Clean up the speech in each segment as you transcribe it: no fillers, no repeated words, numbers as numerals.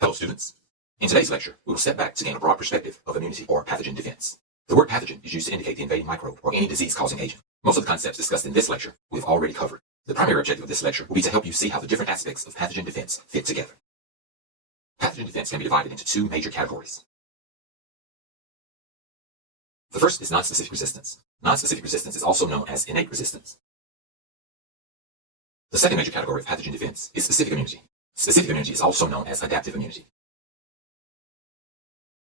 Hello students. In today's lecture, we will step back to gain a broad perspective of immunity or pathogen defense. The word pathogen is used to indicate the invading microbe or any disease-causing agent. Most of the concepts discussed in this lecture we've already covered. The primary objective of this lecture will be to help you see how the different aspects of pathogen defense fit together. Pathogen defense can be divided into two major categories. The first is non-specific resistance. Non-specific resistance is also known as innate resistance. The second major category of pathogen defense is specific immunity. Specific immunity is also known as adaptive immunity.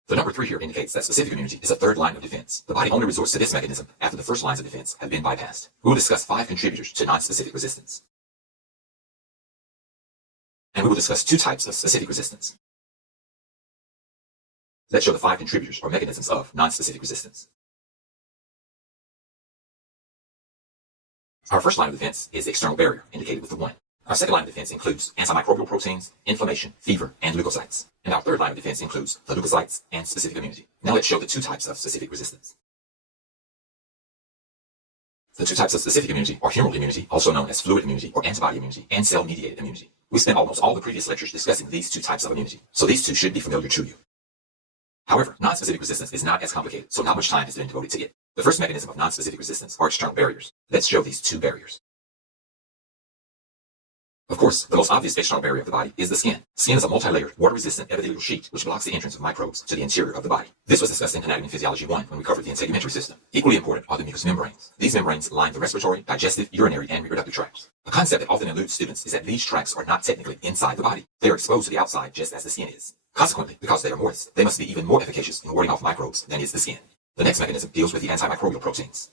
The number 3 here indicates that specific immunity is a third line of defense. The body only resorts to this mechanism after the first lines of defense have been bypassed. We will discuss 5 contributors to non-specific resistance. And we will discuss 2 types of specific resistance. Let's show the 5 contributors or mechanisms of non-specific resistance. Our first line of defense is the external barrier, indicated with the 1. Our second line of defense includes antimicrobial proteins, inflammation, fever, and leukocytes. And our third line of defense includes the leukocytes and specific immunity. Now let's show the 2 types of specific resistance. The 2 types of specific immunity are humoral immunity, also known as fluid immunity or antibody immunity, and cell-mediated immunity. We spent almost all the previous lectures discussing these 2 types of immunity, so these 2 should be familiar to you. However, non-specific resistance is not as complicated, so not much time has been devoted to it. The first mechanism of non-specific resistance are external barriers. Let's show these 2 barriers. Of course, the most obvious external barrier of the body is the skin. Skin is a multi-layered, water-resistant epithelial sheet which blocks the entrance of microbes to the interior of the body. This was discussed in Anatomy and Physiology 1 when we covered the integumentary system. Equally important are the mucous membranes. These membranes line the respiratory, digestive, urinary, and reproductive tracts. A concept that often eludes students is that these tracts are not technically inside the body. They are exposed to the outside just as the skin is. Consequently, because they are moist, they must be even more efficacious in warding off microbes than is the skin. The next mechanism deals with the antimicrobial proteins.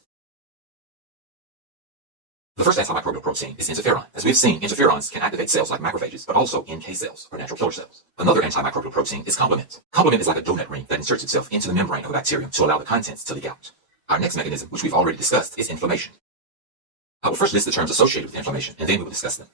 The first antimicrobial protein is interferon. As we have seen, interferons can activate cells like macrophages, but also NK cells, or natural killer cells. Another antimicrobial protein is complement. Complement is like a donut ring that inserts itself into the membrane of a bacterium to allow the contents to leak out. Our next mechanism, which we've already discussed, is inflammation. I will first list the terms associated with inflammation, and then we will discuss them.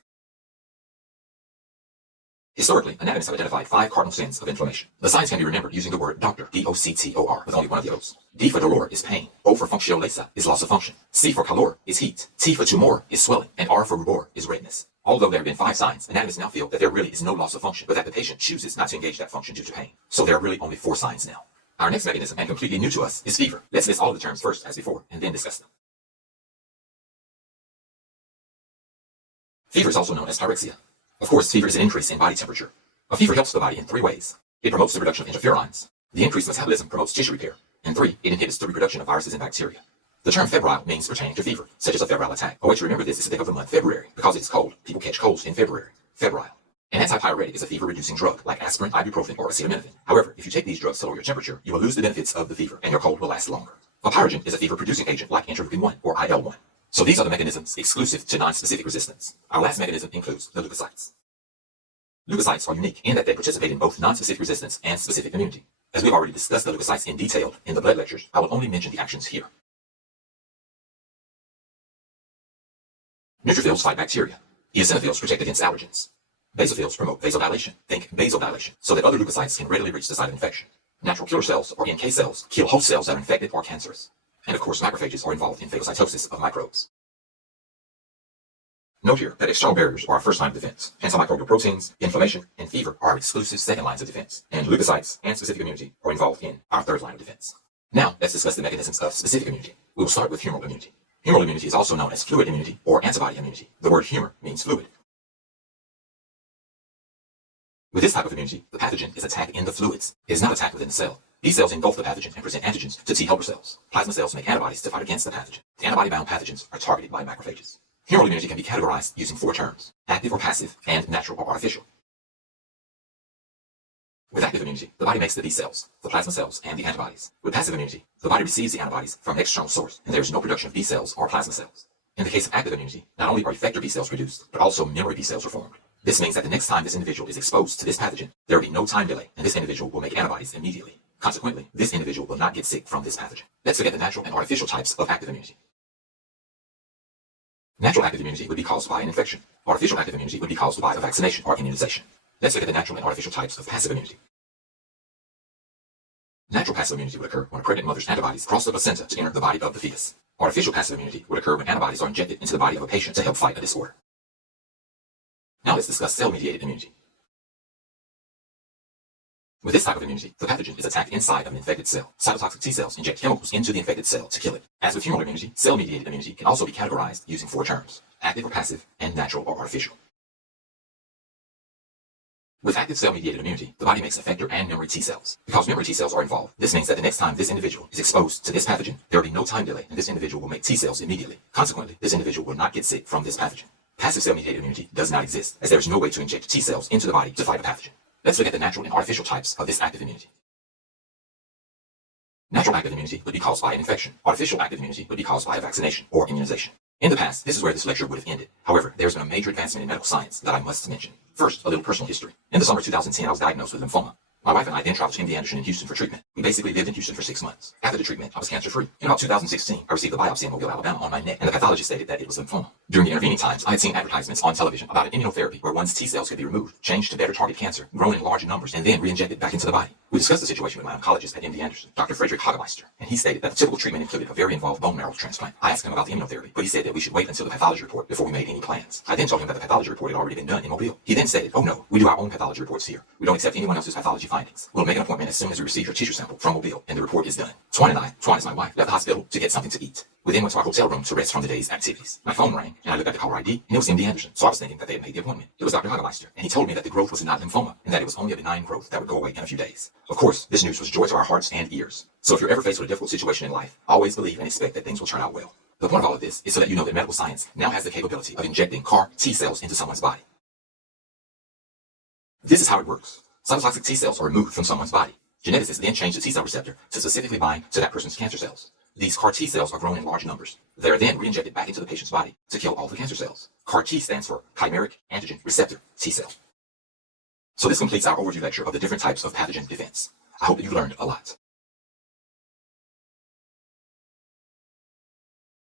Historically, anatomists have identified 5 cardinal sins of inflammation. The signs can be remembered using the word doctor, D-O-C-T-O-R, with only one of the O's. D for dolor is pain. O for functiolesa is loss of function. C for calor is heat. T for tumor is swelling. And R for rubor is redness. Although there have been 5 signs, anatomists now feel that there really is no loss of function, but that the patient chooses not to engage that function due to pain. So there are really only 4 signs now. Our next mechanism, and completely new to us, is fever. Let's list all of the terms first as before, and then discuss them. Fever is also known as pyrexia. Of course, fever is an increase in body temperature. A fever helps the body in 3 ways. It promotes the production of interferons. The increased metabolism promotes tissue repair. And 3, it inhibits the reproduction of viruses and bacteria. The term febrile means pertaining to fever, such as a febrile attack. A way to remember this is to think of the month February. Because it is cold, people catch colds in February. Febrile. An antipyretic is a fever-reducing drug, like aspirin, ibuprofen, or acetaminophen. However, if you take these drugs to lower your temperature, you will lose the benefits of the fever, and your cold will last longer. A pyrogen is a fever-producing agent, like interleukin-1 or IL-1. So these are the mechanisms exclusive to non-specific resistance. Our last mechanism includes the leukocytes. Leukocytes are unique in that they participate in both non-specific resistance and specific immunity. As we've already discussed the leukocytes in detail in the blood lectures, I will only mention the actions here. Neutrophils fight bacteria. Eosinophils protect against allergens. Basophils promote vasodilation. Think vasodilation, so that other leukocytes can readily reach the site of infection. Natural killer cells, or NK cells, kill host cells that are infected or cancerous. And of course, macrophages are involved in phagocytosis of microbes. Note here that external barriers are our first line of defense. Antimicrobial proteins, inflammation, and fever are our exclusive second lines of defense. And leukocytes and specific immunity are involved in our third line of defense. Now, let's discuss the mechanisms of specific immunity. We will start with humoral immunity. Humoral immunity is also known as fluid immunity or antibody immunity. The word humor means fluid. With this type of immunity, the pathogen is attacked in the fluids. It is not attacked within the cell. These cells engulf the pathogen and present antigens to T helper cells. Plasma cells make antibodies to fight against the pathogen. The antibody-bound pathogens are targeted by macrophages. Humoral immunity can be categorized using 4 terms: active or passive, and natural or artificial. With active immunity, the body makes the B cells, the plasma cells, and the antibodies. With passive immunity, the body receives the antibodies from an external source, and there is no production of B cells or plasma cells. In the case of active immunity, not only are effector B cells produced, but also memory B cells are formed. This means that the next time this individual is exposed to this pathogen, there will be no time delay, and this individual will make antibodies immediately. Consequently, this individual will not get sick from this pathogen. Let's look at the natural and artificial types of active immunity. Natural active immunity would be caused by an infection. Artificial active immunity would be caused by a vaccination or immunization. Let's look at the natural and artificial types of passive immunity. Natural passive immunity would occur when a pregnant mother's antibodies cross the placenta to enter the body of the fetus. Artificial passive immunity would occur when antibodies are injected into the body of a patient to help fight a disorder. Now let's discuss cell-mediated immunity. With this type of immunity, the pathogen is attacked inside of an infected cell. Cytotoxic T cells inject chemicals into the infected cell to kill it. As with humoral immunity, cell-mediated immunity can also be categorized using 4 terms: active or passive, and natural or artificial. With active cell-mediated immunity, the body makes effector and memory T cells. Because memory T cells are involved, this means that the next time this individual is exposed to this pathogen, there will be no time delay, and this individual will make T cells immediately. Consequently, this individual will not get sick from this pathogen. Passive cell-mediated immunity does not exist, as there is no way to inject T cells into the body to fight a pathogen. Let's look at the natural and artificial types of this active immunity. Natural active immunity would be caused by an infection. Artificial active immunity would be caused by a vaccination or immunization. In the past, this is where this lecture would have ended. However, there's been a major advancement in medical science that I must mention. First, a little personal history. In the summer of 2010, I was diagnosed with lymphoma. My wife and I then traveled to MD Anderson in Houston for treatment. We basically lived in Houston for 6 months. After the treatment, I was cancer-free. In about 2016, I received a biopsy in Mobile, Alabama on my neck, and the pathologist stated that it was lymphoma. During the intervening times, I had seen advertisements on television about an immunotherapy where one's T cells could be removed, changed to better target cancer, grown in large numbers, and then re-injected back into the body. We discussed the situation with my oncologist at MD Anderson, Dr. Frederick Hagemeister, and he stated that the typical treatment included a very involved bone marrow transplant. I asked him about the immunotherapy, but he said that we should wait until the pathology report before we made any plans. I then told him that the pathology report had already been done in Mobile. He then stated, "Oh no, we do our own pathology reports here. We don't accept anyone else's pathology findings. We'll make an appointment as soon as we receive your tissue sample from Mobile, and the report is done." Twan is my wife, left the hospital to get something to eat. We then went to our hotel room to rest from the day's activities. My phone rang, and I looked at the caller ID, and it was MD Anderson, so I was thinking that they had made the appointment. It was Dr. Hagemeister, and he told me that the growth was not lymphoma, and that it was only a benign growth that would go away in a few days. Of course, this news was joy to our hearts and ears. So if you're ever faced with a difficult situation in life, always believe and expect that things will turn out well. The point of all of this is so that you know that medical science now has the capability of injecting CAR T cells into someone's body. This is how it works. Cytotoxic T cells are removed from someone's body. Geneticists then change the T cell receptor to specifically bind to that person's cancer cells. These CAR T cells are grown in large numbers. They are then re-injected back into the patient's body to kill all the cancer cells. CAR T stands for chimeric antigen receptor T cell. So this completes our overview lecture of the different types of pathogen defense. I hope that you learned a lot.